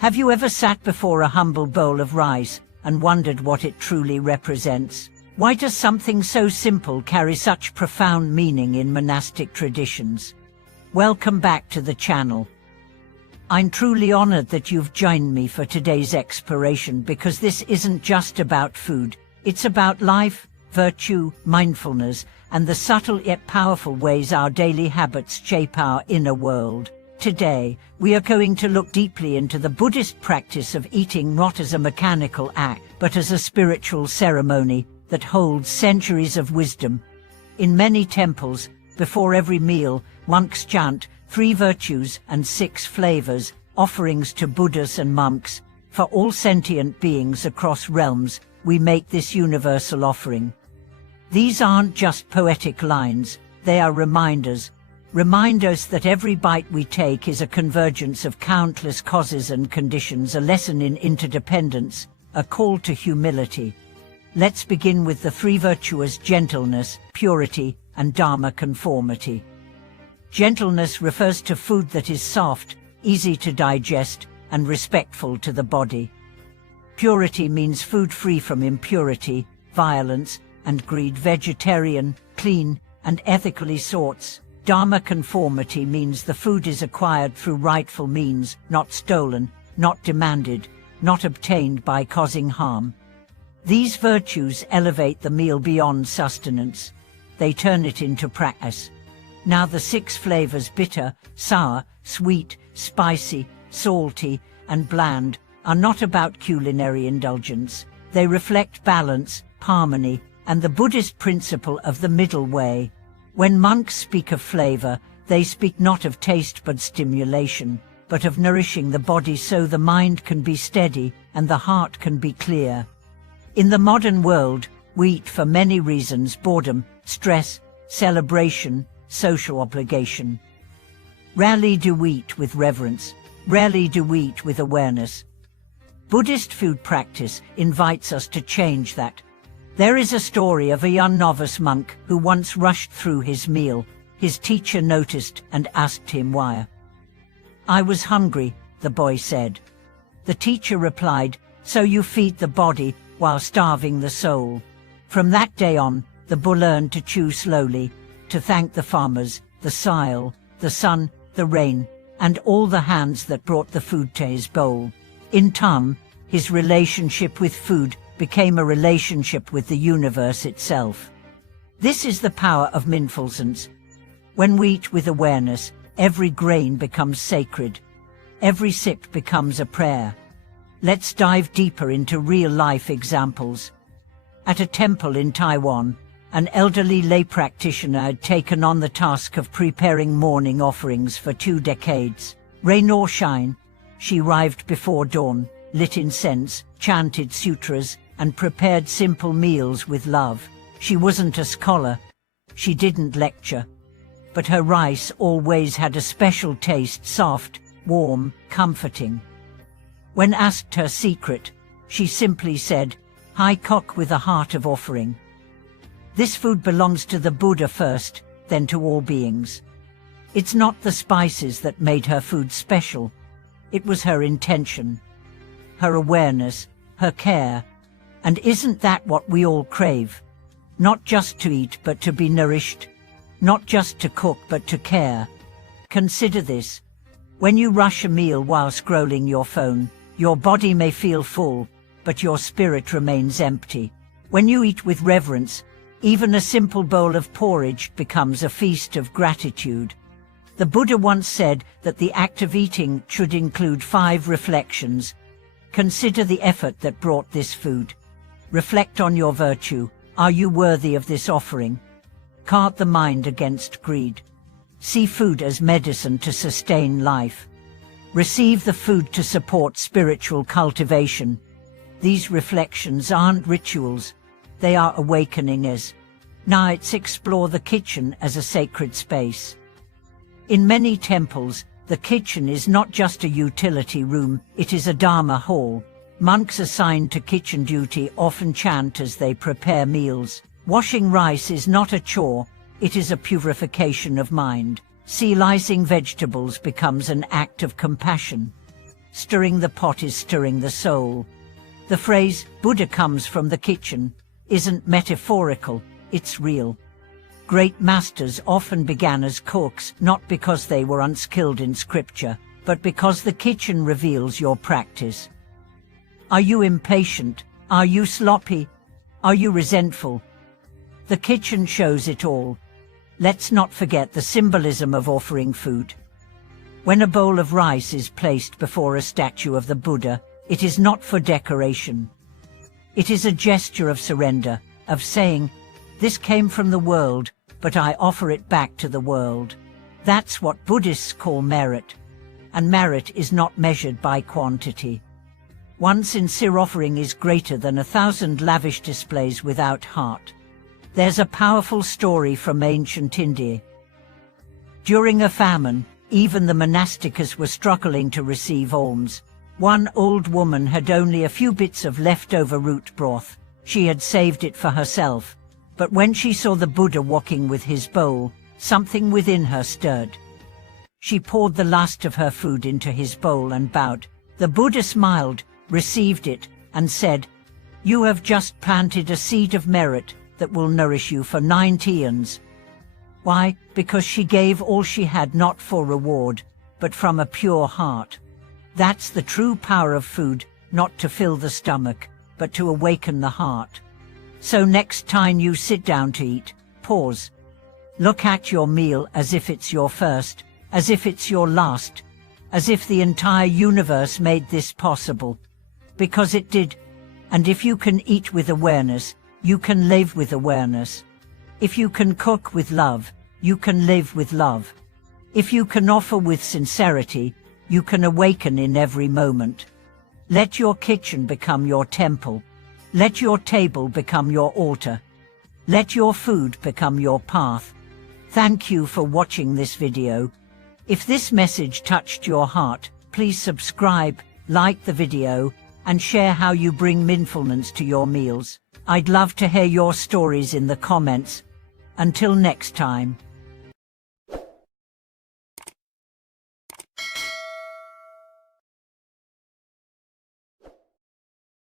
Have you ever sat before a humble bowl of rice and wondered what it truly represents? Why does something so simple carry such profound meaning in monastic traditions? Welcome back to the channel. I'm truly honored that you've joined me for today's exploration, because this isn't just about food. It's about life, virtue, mindfulness, and the subtle yet powerful ways our daily habits shape our inner world. Today, we are going to look deeply into the Buddhist practice of eating, not as a mechanical act, but as a spiritual ceremony that holds centuries of wisdom. In many temples, before every meal, monks chant 3 virtues and 6 flavors, offerings to Buddhas and monks. For all sentient beings across realms, we make this universal offering. These aren't just poetic lines, they are reminders that every bite we take is a convergence of countless causes and conditions, a lesson in interdependence, a call to humility. Let's begin with the 3 virtues: gentleness, purity, and Dharma conformity. Gentleness refers to food that is soft, easy to digest, and respectful to the body. Purity means food free from impurity, violence, and greed, vegetarian, clean, and ethically sourced. Dharma conformity means the food is acquired through rightful means, not stolen, not demanded, not obtained by causing harm. These virtues elevate the meal beyond sustenance. They turn it into practice. Now the 6 flavors: bitter, sour, sweet, spicy, salty, and bland, are not about culinary indulgence. They reflect balance, harmony, and the Buddhist principle of the middle way. When monks speak of flavor, they speak not of taste but stimulation, but of nourishing the body so the mind can be steady and the heart can be clear. In the modern world, we eat for many reasons: boredom, stress, celebration, social obligation. Rarely do we eat with reverence. Rarely do we eat with awareness. Buddhist food practice invites us to change that. There is a story of a young novice monk who once rushed through his meal. His teacher noticed and asked him why. "I was hungry," the boy said. The teacher replied, "So you feed the body while starving the soul." From that day on, the boy learned to chew slowly, to thank the farmers, the soil, the sun, the rain, and all the hands that brought the food to his bowl. In time, his relationship with food became a relationship with the universe itself. This is the power of mindfulness. When we eat with awareness, every grain becomes sacred. Every sip becomes a prayer. Let's dive deeper into real-life examples. At a temple in Taiwan, an elderly lay practitioner had taken on the task of preparing morning offerings for 2 decades. Rain or shine, she arrived before dawn, lit incense, chanted sutras, and prepared simple meals with love. She wasn't a scholar. She didn't lecture. But her rice always had a special taste: soft, warm, comforting. When asked her secret, she simply said, "I cook with a heart of offering." This food belongs to the Buddha first, then to all beings. It's not the spices that made her food special. It was her intention, her awareness, her care. And isn't that what we all crave? Not just to eat, but to be nourished. Not just to cook, but to care. Consider this. When you rush a meal while scrolling your phone, your body may feel full, but your spirit remains empty. When you eat with reverence, even a simple bowl of porridge becomes a feast of gratitude. The Buddha once said that the act of eating should include 5 reflections. Consider the effort that brought this food. Reflect on your virtue. Are you worthy of this offering? Guard the mind against greed. See food as medicine to sustain life. Receive the food to support spiritual cultivation. These reflections aren't rituals. They are awakenings. Now let's explore the kitchen as a sacred space. In many temples, the kitchen is not just a utility room, it is a Dharma hall. Monks assigned to kitchen duty often chant as they prepare meals. Washing rice is not a chore, it is a purification of mind. Slicing vegetables becomes an act of compassion. Stirring the pot is stirring the soul. The phrase, Buddha comes from the kitchen, isn't metaphorical, it's real. Great masters often began as cooks, not because they were unskilled in scripture, but because the kitchen reveals your practice. Are you impatient? Are you sloppy? Are you resentful? The kitchen shows it all. Let's not forget the symbolism of offering food. When a bowl of rice is placed before a statue of the Buddha, it is not for decoration. It is a gesture of surrender, of saying, this came from the world, but I offer it back to the world. That's what Buddhists call merit. And merit is not measured by quantity. One sincere offering is greater than 1,000 lavish displays without heart. There's a powerful story from ancient India. During a famine, even the monasticus were struggling to receive alms. One old woman had only a few bits of leftover root broth. She had saved it for herself. But when she saw the Buddha walking with his bowl, something within her stirred. She poured the last of her food into his bowl and bowed. The Buddha smiled, received it, and said, "You have just planted a seed of merit that will nourish you for 90 eons." Why? Because she gave all she had not for reward, but from a pure heart. That's the true power of food, not to fill the stomach, but to awaken the heart. So next time you sit down to eat, pause. Look at your meal as if it's your first, as if it's your last, as if the entire universe made this possible. Because it did. And if you can eat with awareness, you can live with awareness. If you can cook with love, you can live with love. If you can offer with sincerity, you can awaken in every moment. Let your kitchen become your temple. Let your table become your altar. Let your food become your path. Thank you for watching this video. If this message touched your heart, please subscribe, like the video, and share how you bring mindfulness to your meals. I'd love to hear your stories in the comments. Until next time.